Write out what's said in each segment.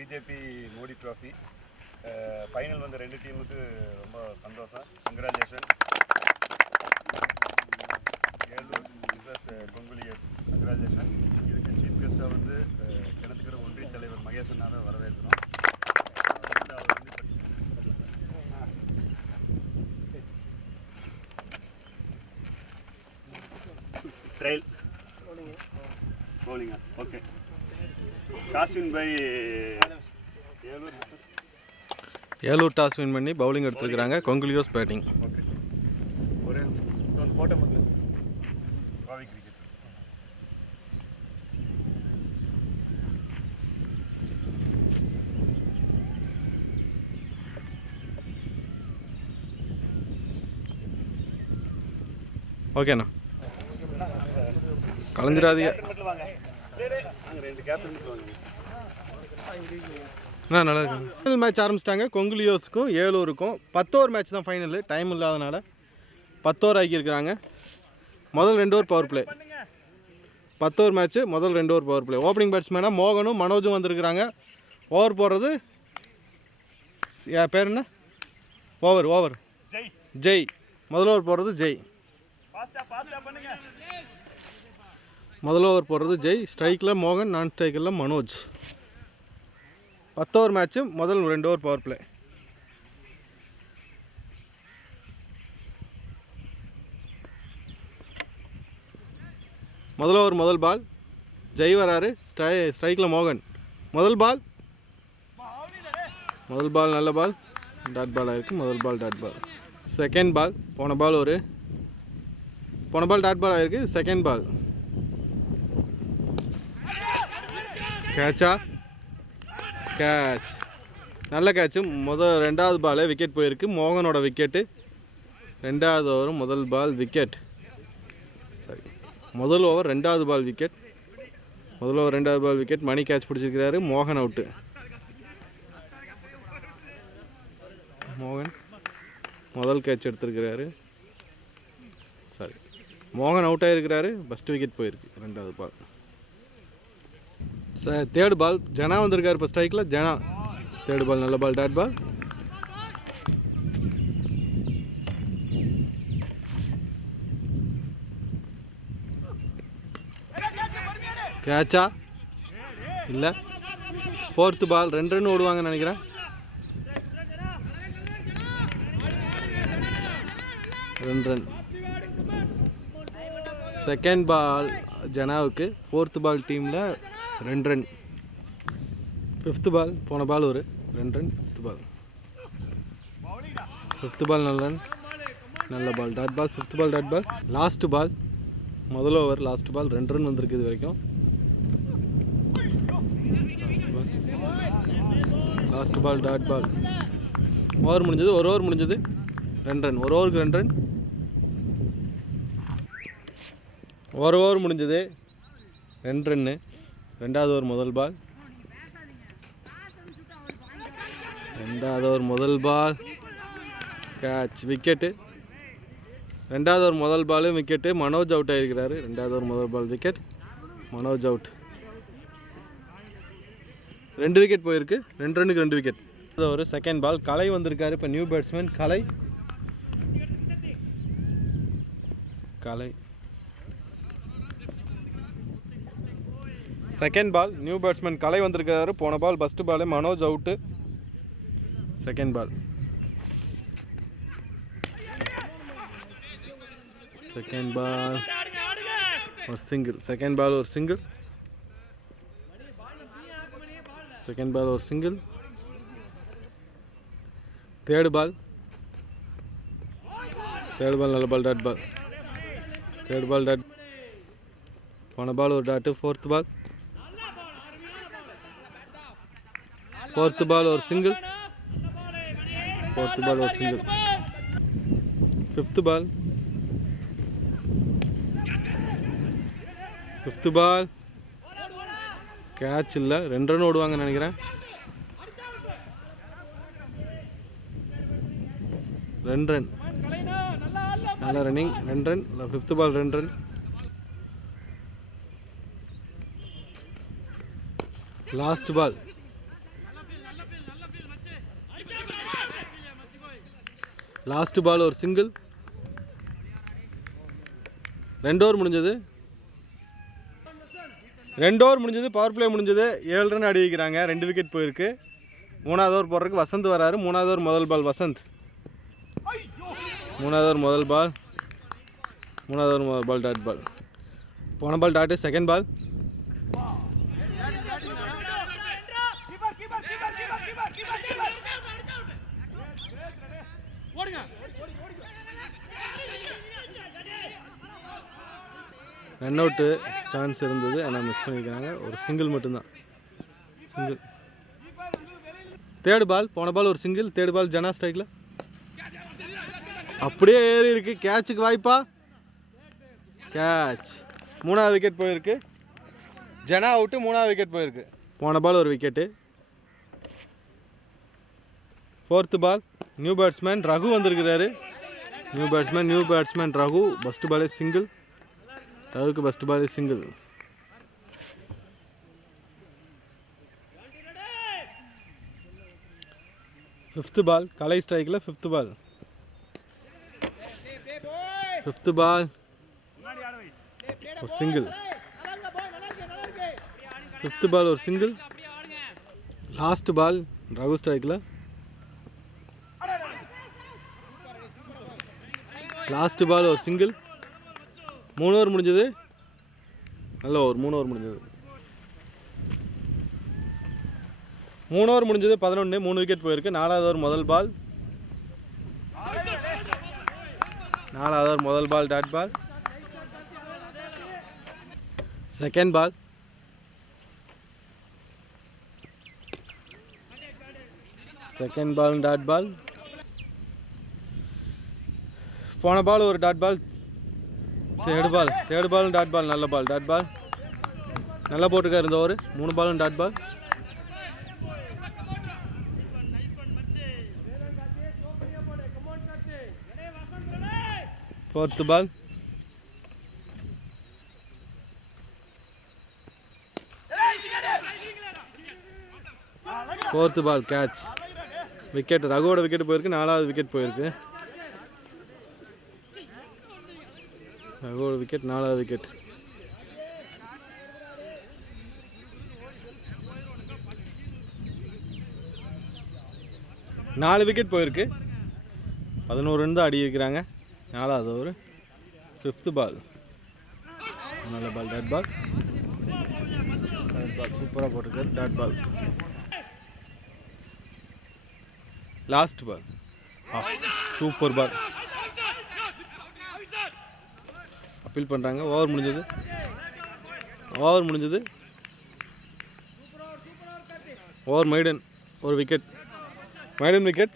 BJP Modi trophy final வந்த ரெண்டு டீமுக்கு ரொம்ப சந்தோஷம். கங்க்ராச்சுலேஷன். ஏலூர் விசஸ் கொங்குலியர்ஸ், கங்க்ராச்சுலேஷன். இதுக்கு சீஃப் கெஸ்ட்டாக வந்து கிணத்துக்கிற ஒன்றிய தலைவர் மகேசனாவை வரவேற்கிறோம். Trial bowling. Okay. Toss win by Elur toss win பண்ணி பவுலிங் எடுத்துருக்காங்க. கொங்குலியோஸ் பேட்டிங். ஓகே. ஒரு போட்டோ மட்டும் காவி கிரிக்கெட். ஓகேண்ணா, கலைஞ்சிடாதீங்க. நல்லா இருக்காங்க. ஃபைனல் மேட்ச் ஆரம்பிச்சிட்டாங்க. கொங்குலியோஸுக்கும் ஏலூருக்கும் 10 ஓவர் மேட்ச் தான் ஃபைனலு. டைம் இல்லாதனால 10 ஓவர் ஆக்கியிருக்கிறாங்க. முதல் 2 over power play. 10 over match, முதல் 2 ஓவர் பவர் பிளே. ஓப்பனிங் பேட்ஸ்மேனாக மோகனும் மனோஜும் வந்திருக்கிறாங்க. ஓவர் போடுறது பேர் என்ன? ஓவர் ஜெய். முதல் ஓவர் போடுறது ஜெய். முதல் ஓவர் போடுறது ஜெய். ஸ்ட்ரைக்கில் மோகன், நான் ஸ்ட்ரைக்கில் மனோஜ். 10 ஓவர் மேட்ச்சு, முதல் 2 ஓவர் பவர் பிளே. முதல் ஓவர் முதல் பால் ஜெய் வராரு. ஸ்ட்ரைக்கில் மோகன். முதல் பால் நல்ல பால், டாட் பால் ஆகிருக்கு. முதல் பால் டாட் பால். செகண்ட் பால் போன பால் டாட் பால் ஆகிருக்கு. செகண்ட் பால் கேட்சா? கேட்ச், நல்ல கேட்சு. ரெண்டாவது பாலே விக்கெட் போயிருக்கு. மோகனோட விக்கெட்டு. ரெண்டாவது ஓவர் முதல் பால் விக்கெட். சரி, முதல் ஓவர் ரெண்டாவது பால் விக்கெட். முதல் ஓவர் ரெண்டாவது பால் விக்கெட். மணி கேட்ச் பிடிச்சிருக்கிறாரு. மோகன் அவுட்டு. மோகன் முதல் கேட்ச் எடுத்திருக்கிறாரு. சரி, மோகன் அவுட் ஆகிருக்கிறாரு. ஃபஸ்ட்டு விக்கெட் போயிருக்கு. ரெண்டாவது பால். தேர்ட் பால் ஜனா வந்திருக்காரு. இப்போ ஸ்ட்ரைக்கில் ஜனா. தேர்ட் பால் நல்ல பால், டாட் பால். கேட்சா? இல்லை. ஃபோர்த்து பால் 2 ரன் ஓடுவாங்கன்னு நினைக்கிறேன். 2 ரன். செகண்ட் பால் ஜனாவுக்கு. ஃபோர்த்து பால் டீமில் 2 ரன். ஃபிஃப்த்து பால் போன பால் ஒரு 2 ரன். ஃபிஃப்த்து பால் நல்ல ரன், நல்ல ball, dot ball. Fifth ball dot ball. Last ball முதல் ஓவர் லாஸ்ட் பால் 2 ரன் வந்திருக்கு இது வரைக்கும். Last ball dot ball. Over முடிஞ்சது. ஒரு ஓவர் முடிஞ்சது. 2 ரன். ஒரு ஓவருக்கு 2 ரன். ஒரு ஓவர் முடிஞ்சது. 2 ரன்னு. ரெண்டாவது ஓவர் முதல் பால். ரெண்டாவது ஓவர் முதல் பால் கேட்ச், விக்கெட்டு. ரெண்டாவது ஓவர் முதல் பாலும் விக்கெட்டு. மனோஜ் அவுட் ஆகிருக்கிறாரு. ரெண்டாவது ஓவர் முதல் ball wicket. Manoj out. 2 wicket போயிருக்கு. 2 ரன்னுக்கு 2 விக்கெட். ஒரு செகண்ட் பால் கலை வந்திருக்காரு. இப்போ new batsman Kalai. Second ball new batsman Kalai வந்திருக்காரு. போன ball first ball Manoj out. Second ball ஒரு சிங்கிள். செகண்ட் பால் ஒரு சிங்கிள். தேர்டு பால் நல்ல ball, dot ball. Third ball dot. போன பால் ஒரு டாட்டு. ஃபோர்த்து பால் ஒரு சிங்கிள். ஃபிஃப்த்து பால் கேட்ச் இல்லை. 2 ரன் ஓடுவாங்கன்னு நினைக்கிறேன். 2 ரன். நல்ல running. 2 run. Fifth ball 2 run. Last ball last ball ஒரு சிங்கிள். 2 ஓவர் முடிஞ்சது. 2 ஓவர் முடிஞ்சது. பவர் பிளே முடிஞ்சது. 7 ரன் அடி வைக்கிறாங்க. 2 விக்கெட் போயிருக்கு. 3வது ஓவர் போடுறதுக்கு வசந்த் வராரு. 3வது ஓவர் முதல் பால் வசந்த். 3வது ஓவர் முதல் பால். 3வது ஓவர் முதல் பால் டாட் பால். போன ball dot. Second ball. Run out chance இருந்தது, ஆனால் மிஸ் பண்ணியிருக்காங்க. ஒரு சிங்கிள் மட்டும்தான். சிங்கிள். Third ball. போன பால் ஒரு சிங்கிள். தேர்டு பால் ஜனா ஸ்ட்ரைக்கில் அப்படியே ஏறி இருக்கு. கேட்சுக்கு வாய்ப்பா? கேட்ச். 3வது விக்கெட் போயிருக்கு. ஜனா அவுட்டு. 3வது விக்கெட் போயிருக்கு. போன பால் ஒரு wicket. 4th ball. New batsman Raghu வந்திருக்கிறாரு. New batsman Raghu. ஃபஸ்ட் பாலே சிங்கிள். ரகுக்கு ஃபஸ்ட் பாலே சிங்கிள். Fifth ball. கலை ஸ்ட்ரைக்கில் ஃபிஃப்த் பால். ஃபிஃப்த் பால் ஒரு சிங்கிள். ஃபிஃப்த் பால் ஒரு சிங்கிள். லாஸ்ட் பால் ரகு ஸ்ட்ரைக்கில். லாஸ்ட் பால் ஒரு சிங்கிள். 3 ஓவர் முடிஞ்சது. நல்ல ஓவர். 3 ஓவர் முடிஞ்சது. 3 ஓவர் முடிஞ்சது. 11. 3 விக்கெட் போயிருக்கு. 4வது ஓவர் முதல் பால். 4வது ஓவர் முதல் ball dot ball. Second ball. Second ball dot ball. போன பால் ஒரு டாட் பால். தேர்டு பாலும் டாட் பால். நல்ல பால் டாட் பால். நல்லா போட்டிருக்காரு இந்த ஓவர். 3 பாலும் dot ball. Fourth ball. Fourth ball catch. Wicket. ரகுவோட விக்கெட் போயிருக்கு. 4வது விக்கெட் போயிருக்கு. ரகுவோட விக்கெட். 4வது விக்கெட். நாலு விக்கெட் போயிருக்கு. 11 ரன் தான் அடி இருக்கிறாங்க. 4வது ஓவர். ஃபிஃப்த் பால். நல்ல பால் டாட் பால். சூப்பராக போட்டிருக்காரு dot ball. Last ball. Super ball. Appeal பண்ணுறாங்க. ஓவர் முடிஞ்சது. ஓவர் மைடன் ஒரு விக்கெட். Maiden wicket.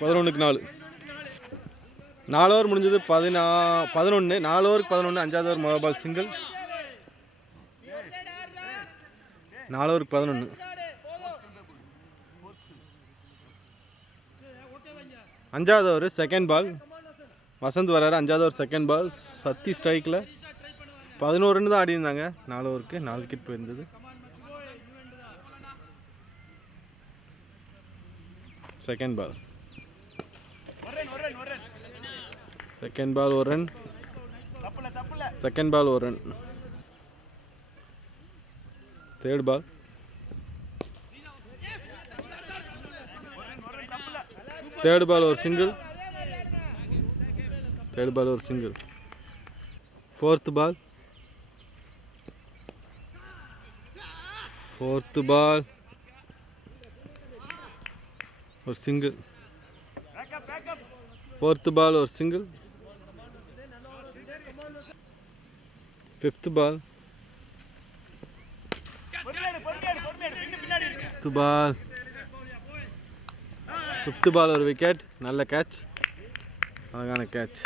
11க்கு 4. 4 ஓவர் முடிஞ்சது. 11. 4 ஓவருக்கு 11. 5வது ஓவர் முதல் பால் சிங்கிள். 4 ஓவருக்கு 11. 5வது ஓவர் செகண்ட் பால். வசந்த் வராரு. 5வது ஓவர் செகண்ட் பால். சத்தி ஸ்ட்ரைக்கில் 11 ரன் தான் ஆடி இருந்தாங்க. 4 ஓவருக்கு 4 விக்கெட் போயிருந்தது. Second ball. செகண்ட் பால் ஒரு ரன். செகண்ட் பால் ஒரு run. Third ball. Third ball ஒரு சிங்கிள். தேர்ட் பால் ஒரு single. Fourth ball. Fourth ball ஒரு சிங்கிள். ஃபோர்த் பால் ஒரு single. Fifth ball. Fifth ball. Fifth ball ஒரு wicket. நல்ல catch. அழகான catch.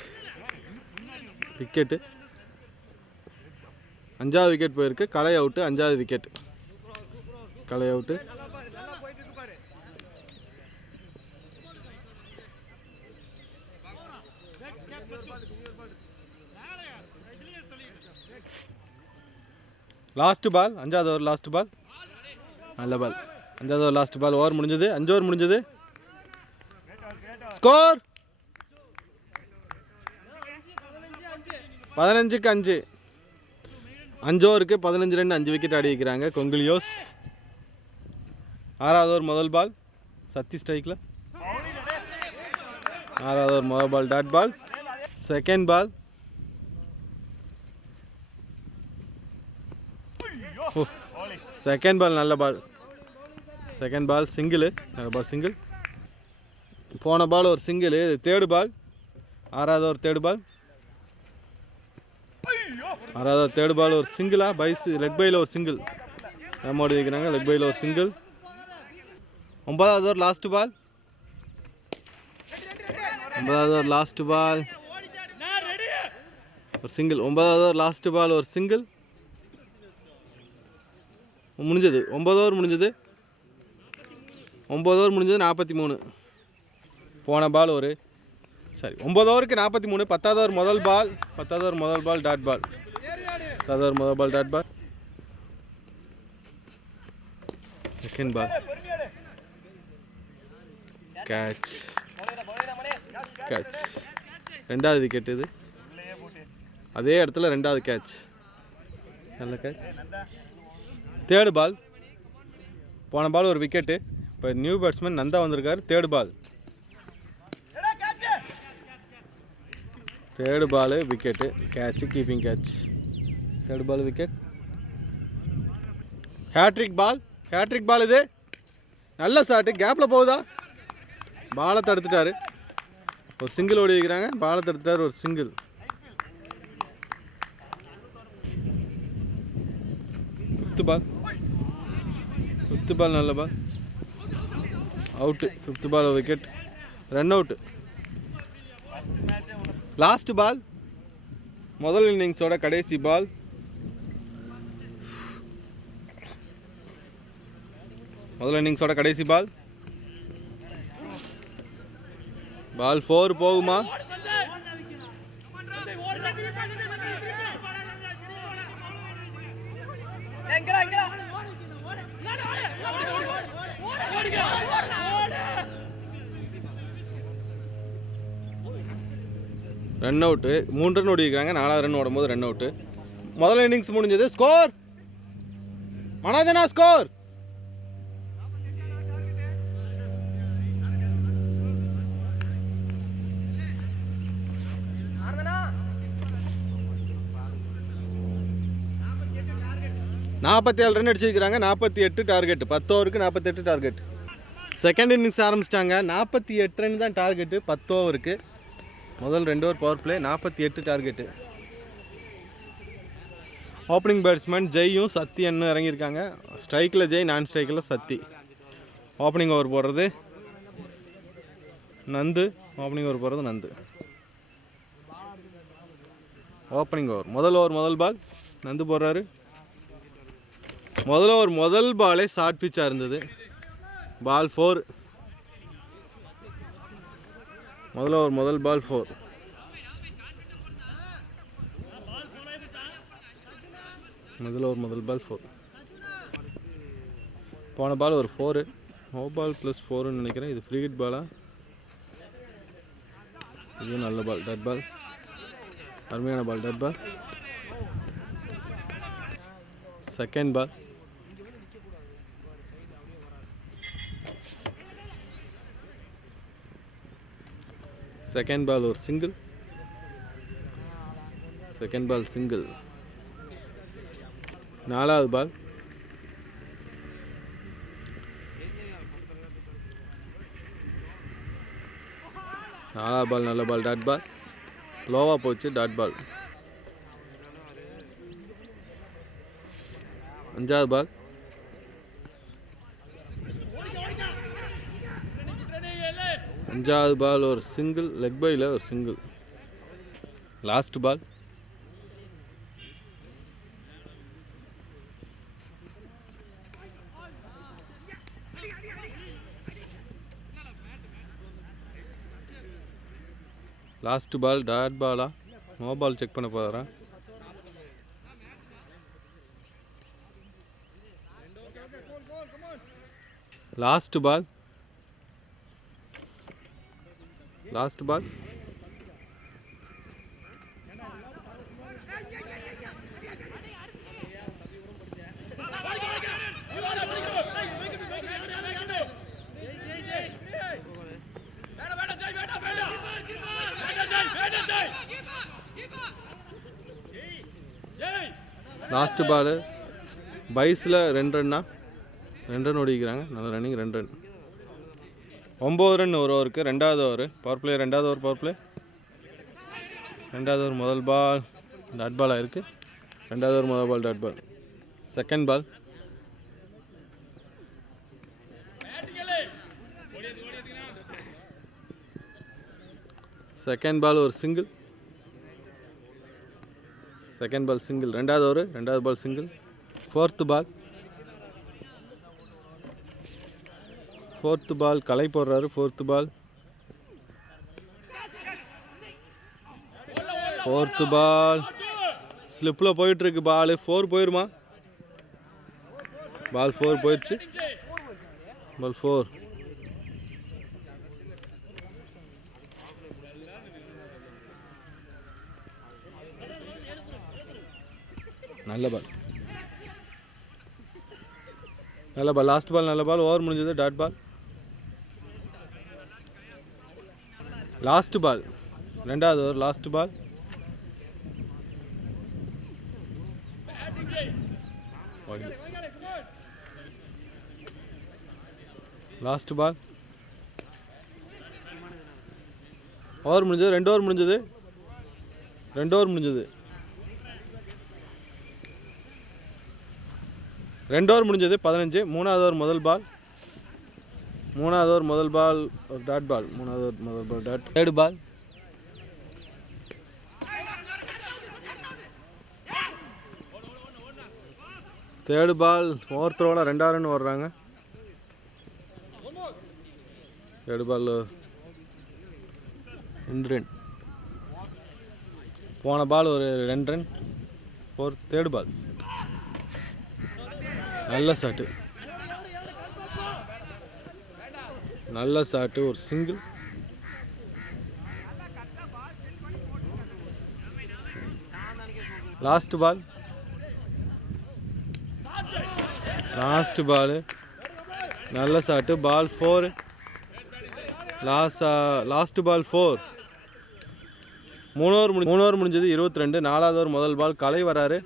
Wicket. 5வது விக்கெட் போயிருக்கு. கலை அவுட்டு. 5வது wicket. Kalai out. Last ball. 5வது ஓவர் லாஸ்ட் பால். நல்ல பால். 5வது ஓவர் லாஸ்ட் பால். ஓவர் முடிஞ்சது. 5 ஓவர் முடிஞ்சது. ஸ்கோர் 15-5. 5 ஓவருக்கு 15 ரன் 5 விக்கெட் ஆடி வைக்கிறாங்க கொங்குலியோஸ். 6வது ஓவர் முதல் பால் சத்தி ஸ்ட்ரைக்கில். 6வது ஓவர் முதல் ball dot ball. Second ball second ball நல்ல பால். செகண்ட் பால் சிங்கிள், நல்ல பால் சிங்கிள். போன பால் ஒரு சிங்கிள். இது தேர்டு பால். 6வது ஓவர் தேர்டு பால். 6வது ஓவர் தேர்டு பால் ஒரு சிங்கிளா பைஸ் லெக் பையில் ஒரு சிங்கிள் ஓடி வைக்கிறாங்க. லெக் பையில் ஒரு சிங்கிள். 9வது ஓவர் லாஸ்ட் பால். 9வது ஓவர் லாஸ்ட் பால் ஒரு சிங்கிள். 9வது ஓவர் லாஸ்ட் பால் ஒரு சிங்கிள். முடிஞ்சது 9 ஓவர் முடிஞ்சது. 9 ஓவர் முடிஞ்சது 43. போன பால் ஒரு 9 ஓவருக்கு 43. 10வது ஓவர் முதல் பால். 10வது ஓவர் முதல் பால் டாட் பால். 10வது ஓவர் முதல் ball dot ball. Second ball catch. Catch. 2வது விக்கெட். இது அதே இடத்துல 2வது கேட்ச். நல்ல கேட்ச். Third ball. போன பால் ஒரு விக்கெட்டு. இப்போ நியூ பேட்ஸ்மேன் நந்தா வந்திருக்காரு. Third ball. Third ball wicket. Catch. Keeping catch. Third ball wicket. Hat-trick ball. Hat-trick ball. இது நல்ல ஷாட்டு. கேப்பில் போகுதா? பாலை தடுத்துட்டாரு. ஒரு சிங்கிள் ஓடி வைக்கிறாங்க. பாலை தடுத்துட்டார். ஒரு single. Fifth ball. Fifth ball நல்ல ball. Out. Fifth ball wicket. Run out. Last ball. முதல் இன்னிங்ஸோட கடைசி பால். முதல் இன்னிங்ஸோட கடைசி பால். பால் 4 போகுமா? Run out. 3 ரன் ஓடி இருக்காங்க. 4வது ரன் ஓடும் போது ரன் அவுட்டு. முதல் இன்னிங்ஸ் முடிஞ்சது. ஸ்கோர் மனோஜனா ஸ்கோர் 47 ரன் அடிச்சிருக்கிறாங்க. 48 டார்கெட். 10 ஓவருக்கு 48 டார்கெட். செகண்ட் இன்னிங்ஸ் ஆரம்பிச்சிட்டாங்க. 48 ரன் தான் டார்கெட்டு 10 ஓவருக்கு. முதல் 2 over power play. 48 target. Opening batsman ஜெய்யும் சத்தி அண்ணன் இறங்கியிருக்காங்க. ஸ்ட்ரைக்கில் ஜெய், நான் ஸ்ட்ரைக்கில் சத்தி. ஓப்பனிங் ஓவர் போடுறது நந்து. ஓப்பனிங் ஓவர் போடுறது நந்து. ஓப்பனிங் ஓவர் முதல் ஓவர் முதல் பால் நந்து போடுறாரு. முதல் ஓவர் முதல் பாலே ஷார்ட் பிச்சாக இருந்தது. பால் 4. முதல் ஓவர் முதல் பால் 4. முதல் ஓவர் முதல் பால் 4. போன பால் ஒரு 4. நோ பால் ப்ளஸ் 4ன்னு நினைக்கிறேன். இது ஃப்ரீ ஹிட் பாலா? இது நல்ல பால். டட் பால். அருமையான பால். டட் பால். Second ball. செகண்ட் பால் ஒரு சிங்கிள். Second ball single. 4வது பால். நல்ல பால். Dot ball. லோவாக போச்சு. Dot ball. 5வது பால். அஞ்சாவது பால் ஒரு சிங்கிள். லெக் பையில் ஒரு single. Last ball. Last ball dot பாலா? நோ பால் செக் பண்ண போகிறேன். Last ball. Last ball. Last ball. பைஸில் 2 ரன்னா, 2 ரன் ஓடிக்கிறாங்க. நல்ல ரன்னிங், 2 ரன். 9 ரன் ஒரு ஓவருக்கு. ரெண்டாவது ஓவர் பவர் பிளே. ரெண்டாவது ஓவர் பவர் பிளே. ரெண்டாவது ஓவர் முதல் பால் டாட் பால் ஆயிருக்கு. ரெண்டாவது ஓவர் முதல் ball dot ball. Second ball. Second ball ஒரு சிங்கிள். Second ball single. ரெண்டாவது ஓவர் ரெண்டாவது ball single. Fourth ball. Fourth ball கலை போடுறாரு. Fourth ball. ஃபோர்த்து பால் ஸ்லிப்பில் போயிட்டுருக்கு. பால் 4 போயிருமா? பால் 4 போயிடுச்சு. பால் 4. நல்ல பால், நல்ல பால். லாஸ்ட் பால் நல்ல பால். ஓவர் முடிஞ்சது. Dot ball. Last ball. ரெண்டாவது over last ball. Last ball. Over முடிஞ்சது. 2 ஓவர் முடிஞ்சது. 2 ஓவர் முடிஞ்சது. 2 ஓவர் முடிஞ்சது. 15. மூணாவது ஓவர் முதல் பால். மூணாவது ஓவர் முதல் பால் ஒரு டாட் பால். மூணாவது ஓவர் முதல் ball dot. Third ball. Third ball over த்ரோவில் 2 ரன் ஓடுறாங்க. Third ball 2 run. போன பால் ஒரு 2 ரன். Third ball. நல்ல ஷாட்டு, நல்ல ஷாட்டு. ஒரு single. Last ball. Last ball நல்ல shot. Ball 4. Last ball 4. 3 over முடிஞ்சது. 22. நாலாவது ஓவர் முதல் பால் கலை வராரு.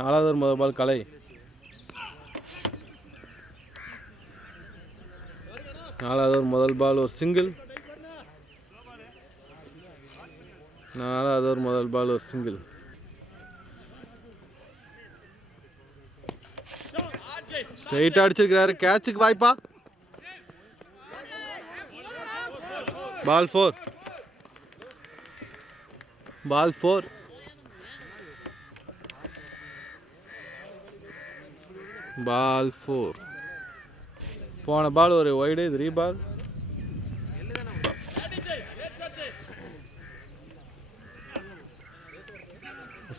நாலாவது ஓவர் முதல் பால் கலை. நாலாவது ஓவர் முதல் பால் ஒரு சிங்கிள். நாலாவது ஓவர் முதல் பால் ஒரு சிங்கிள். ஸ்ட்ரைட்டாக அடிச்சிருக்கிறாரு. கேட்சுக்கு வாய்ப்பா. பால் 4. பால் 4. பால் 4. போன பால் ஒரு வைடு. 3 பால்.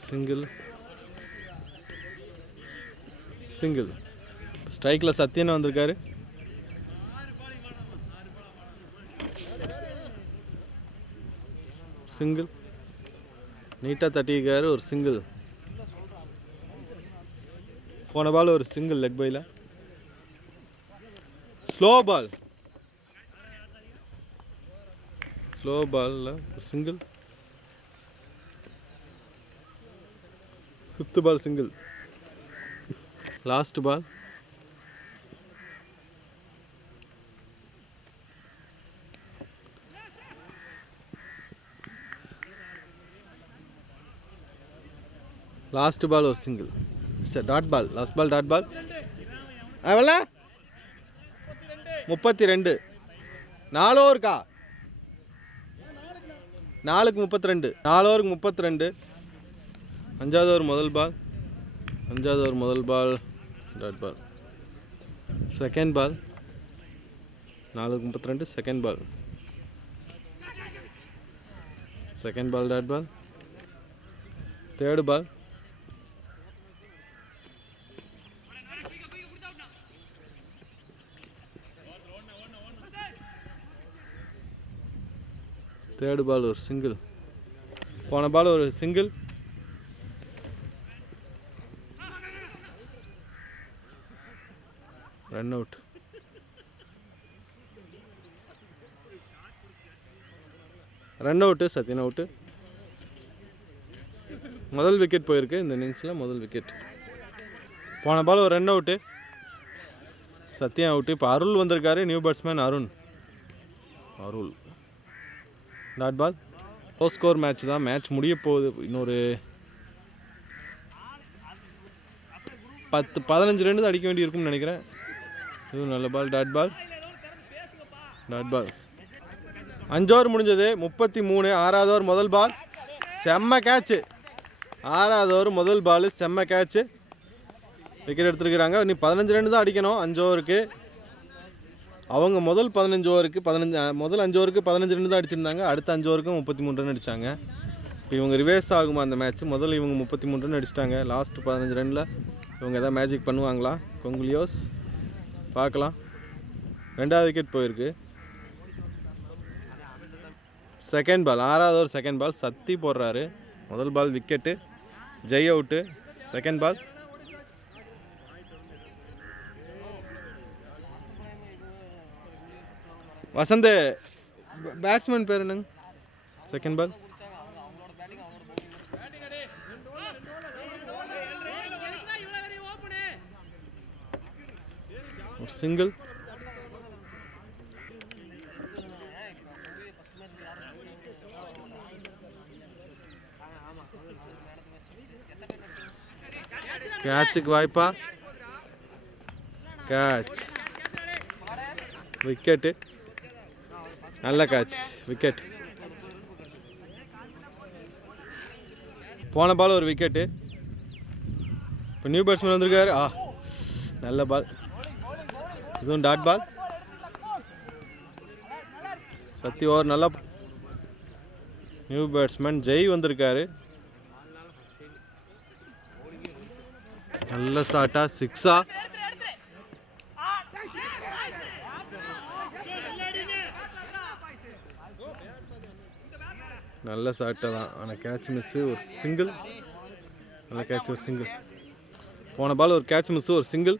சிங்கிள். சிங்கிள். ஸ்ட்ரைக்கில் சத்யன் வந்திருக்காரு. சிங்கிள். நீட்டாக தட்டியிருக்காரு. ஒரு சிங்கிள். போன பால் ஒரு சிங்கிள் லெக் பையில். Slow ball. ஸ்லோ பாலில் single. 5th ball single. Last ball. Last ball ஒரு single. Dot ball. Last ball dot ball. எவ்வளோ? 32. 4 ஓவருக்கா? 4க்கு 32. 4 ஓவருக்கு 32. அஞ்சாவது ஓவர் முதல் பால். அஞ்சாவது ஓவர் முதல் ball dot ball. Second ball. 4க்கு 32. Second ball. Second ball dot ball. Third ball. Third ball ஒரு single. போன பால் ஒரு single. Run out. Run out. Sathyan out. முதல் விக்கெட் போயிருக்கு இந்த இன்னிங்ஸில். முதல் விக்கெட். போன பால் ஒரு ரன் அவுட்டு. சத்யன் அவுட்டு. இப்போ அருள் வந்திருக்காரு. New batsman Arul. Dot ball. Low score match தான். மேட்ச் முடிய போகுது. இன்னொரு 10-15 ரன் தான் அடிக்க வேண்டி இருக்கும்னு நினைக்கிறேன். இதுவும் நல்ல பால். டாட் பால். 5 ஓவர் முடிஞ்சது. 33. 6வது ஓவர் முதல் பால். செம்ம கேட்சு. 6வது ஓவர் முதல் பால் செம்ம கேட்சு. விக்கெட் எடுத்துருக்குறாங்க. நீ 15 ரன் தான் அடிக்கணும் 5 ஓவருக்கு. அவங்க முதல் 15 ஓவருக்கு முதல் 5 ஓவருக்கு 15 ரன் தான் அடிச்சிருந்தாங்க. அடுத்த 5 ஓவருக்கு 33 ரன் அடித்தாங்க. இப்போ இவங்க ரிவேர்ஸ் ஆகுமா அந்த மேட்ச்? முதல்ல இவங்க 33 ரன் அடிச்சிட்டாங்க. லாஸ்ட் 15 ரனில் இவங்க எதாவது மேஜிக் பண்ணுவாங்களா கொங்குலியோஸ்? பார்க்கலாம். 2வது விக்கெட் போயிருக்கு. Second ball. 6வது ஓவர் செகண்ட் பால். சத்தி போடுறாரு. முதல் ball wicket. Jai out. Second ball. Vasanth batsman பேர் என்னங்க? Second ball. ஒரு சிங்கிள். கேட்சுக்கு வாய்ப்பா? கேட்ச். விக்கெட்டு. நல்ல கேட்ச். விக்கெட். போன பால் ஒரு விக்கெட்டு. இப்போ நியூ பேட்ஸ்மேன் வந்திருக்காரு. நல்ல பால். இதுவும் டாட் பால். சத்தி ஓவர். நல்லா. நியூ பேட்ஸ்மேன் ஜெய் வந்திருக்காரு. நல்ல ஷாட்டா? சிக்ஸா? நல்ல ஷாட்டை தான். ஆனால் கேட்ச் மிஸ்ஸு. ஒரு சிங்கிள். நல்ல கேட்ச். ஒரு சிங்கிள். போன பால் ஒரு கேட்ச் மிஸ்ஸு. ஒரு சிங்கிள்.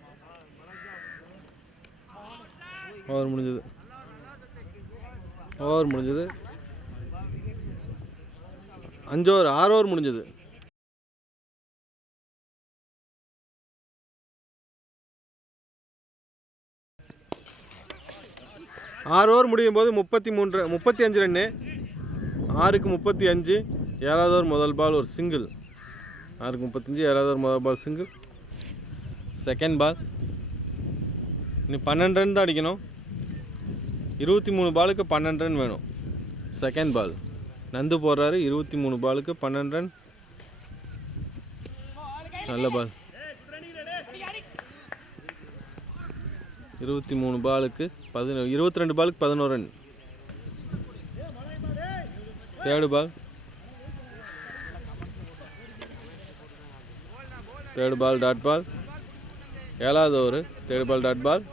ஓவர் முடிஞ்சது. 5 ஓவர் 6 ஓவர் முடிஞ்சது. 6 ஓவர் முடியும் போது 35 ரன்னு. 6க்கு 35. 7வது ஓவர் முதல் பால் ஒரு சிங்கிள். 6க்கு 35. 7வது ஓவர் முதல் பால் சிங்கிள். செகண்ட் பால். இன்னும் 12 ரன் தான் அடிக்கணும். 23 பாலுக்கு 12 ரன் வேணும். Second ball. நந்து போடுறாரு. 23 பாலுக்கு 12 ரன். நல்ல பால். 23 பாலுக்கு 22 பாலுக்கு 11 run. Third ball. Dot ball. 7வது over. Third ball dot ball.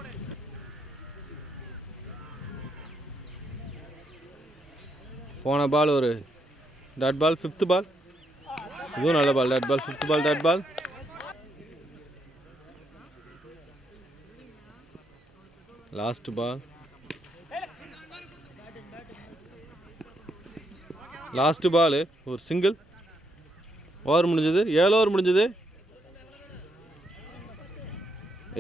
போன பால் ஒரு டாட் பால். 5th ball. இதுவும் நல்ல ball. Dot ball. 5th ball dot ball. Last ball. Last ball ஒரு சிங்கிள். ஓவர் முடிஞ்சது. 7 ஓவர் முடிஞ்சது.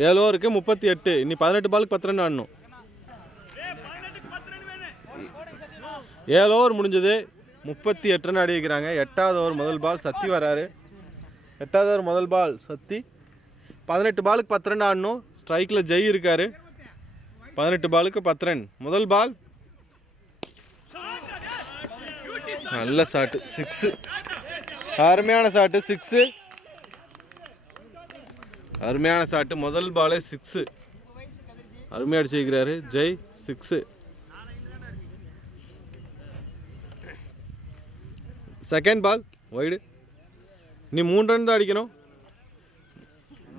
7 ஓவருக்கு 38. இன்னி 18 பாலுக்கு 10 ரன் ஆடணும். 7 ஓவர் முடிஞ்சது. 38 ரன் ஆடி வைக்கிறாங்க. 8வது ஓவர் முதல் பால். சத்தி வராரு. 8வது ஓவர் முதல் பால் சத்தி. 18 பாலுக்கு 10 ரன் ஆடணும். ஸ்ட்ரைக்கில் ஜெய் இருக்காரு. 18 பாலுக்கு 10 ரன். முதல் பால். நல்ல ஷாட்டு. 6. அருமையான ஷாட்டு. 6. அருமையான ஷாட்டு. முதல் பாலே 6. அருமையாக அடிச்சிருக்கிறாரு ஜெய். 6. Second ball wide. நீ 3 ரன் தான் அடிக்கணும்.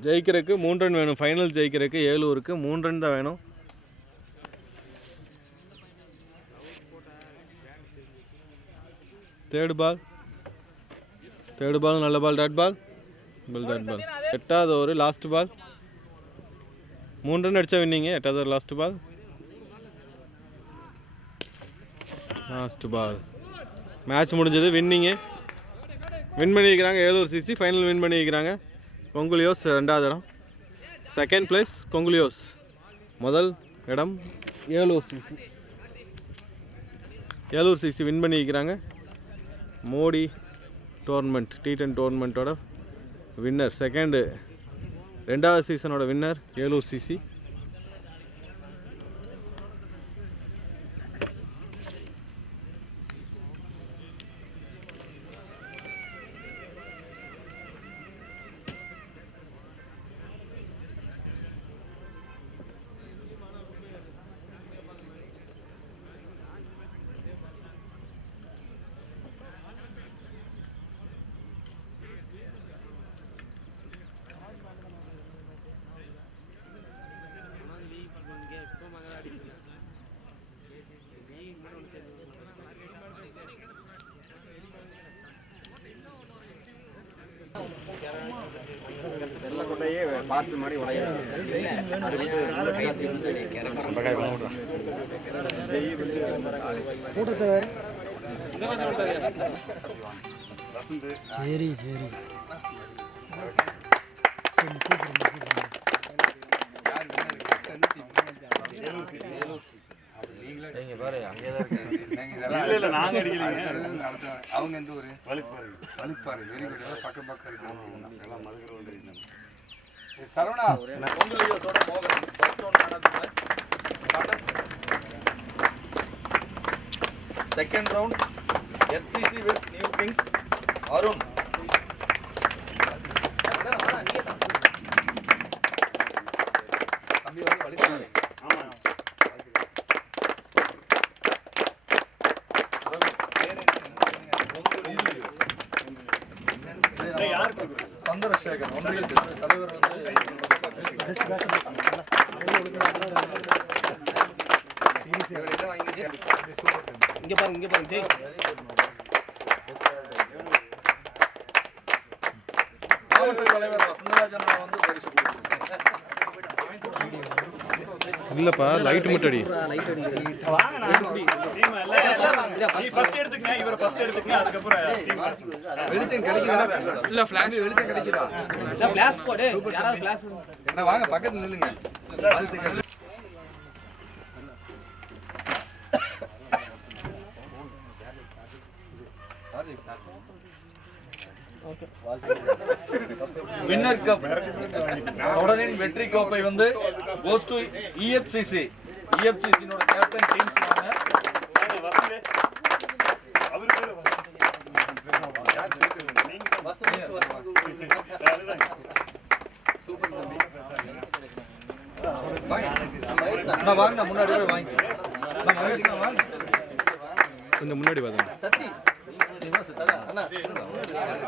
ஜெயிக்கிறதுக்கு 3 ரன் வேணும். ஃபைனல் ஜெயிக்கிறதுக்கு 7 ஓவருக்கு 3 ரன் தான் வேணும். தேர்டு பால் நல்ல பால், டாட் பால். 8வது ஓவர் லாஸ்ட் பால். 3 ரன் அடிச்சா வின்னிங்க. 8வது ஓவர் லாஸ்ட் பால். மேட்ச் முடிஞ்சது. வின் பண்ணிக்கிறாங்க ஏலூர் சிசி. ஃபைனல் வின் பண்ணிக்கிறாங்க. கொங்குலியோஸ் 2வது இடம். செகண்ட் பிளேஸ் கொங்குலியோஸ். முதல் இடம் ஏலூர் சிசி வின் பண்ணிக்கிறாங்க. மோடி டோர்னமெண்ட் T10 டோர்னமெண்ட்டோட வின்னர், 2வது சீசனோட வின்னர் ஏலூர் சிசி. சரி அவங்க எந்த ஊரு? வலிப்பாறை. Very good. பக்கம் எல்லாம் மதுரை. சரவணா கொங்குலியோஸோட மோகன் ஃபர்ஸ்ட் ரவுண்ட் நடக்குது. Second round FCC west new kings Arun. தம்பி வந்து வலிப்பாறை. சந்திரசேகர் ஒன்றிய தலைவர் வந்து இங்க பாருங்க ஜெய். மாவட்ட தலைவர் வசந்தராஜன் வந்து பரிசு இல்லப்பா, லைட் மட்டும் அடி. வெளிச்சம் கிடைக்குதா? இல்ல ஃபிளாஷ் வெளிச்சம் கிடைக்குதா? இல்ல ஃபிளாஷ் போடு. யாராவது ஃபிளாஷ் என்ன வாங்க பக்கத்துல நில்லுங்க. வாழ்த்துக்கள். வின்னர் கப் தொடரின் வெற்றி கோப்பை வந்து கோஸ் டு EFCC. EFCC-னோட கேப்டன் டீம் வாங்க முன்னாடி வாங்கி கொஞ்சம் முன்னாடி பார்த்தேன்.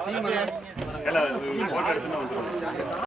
டீம்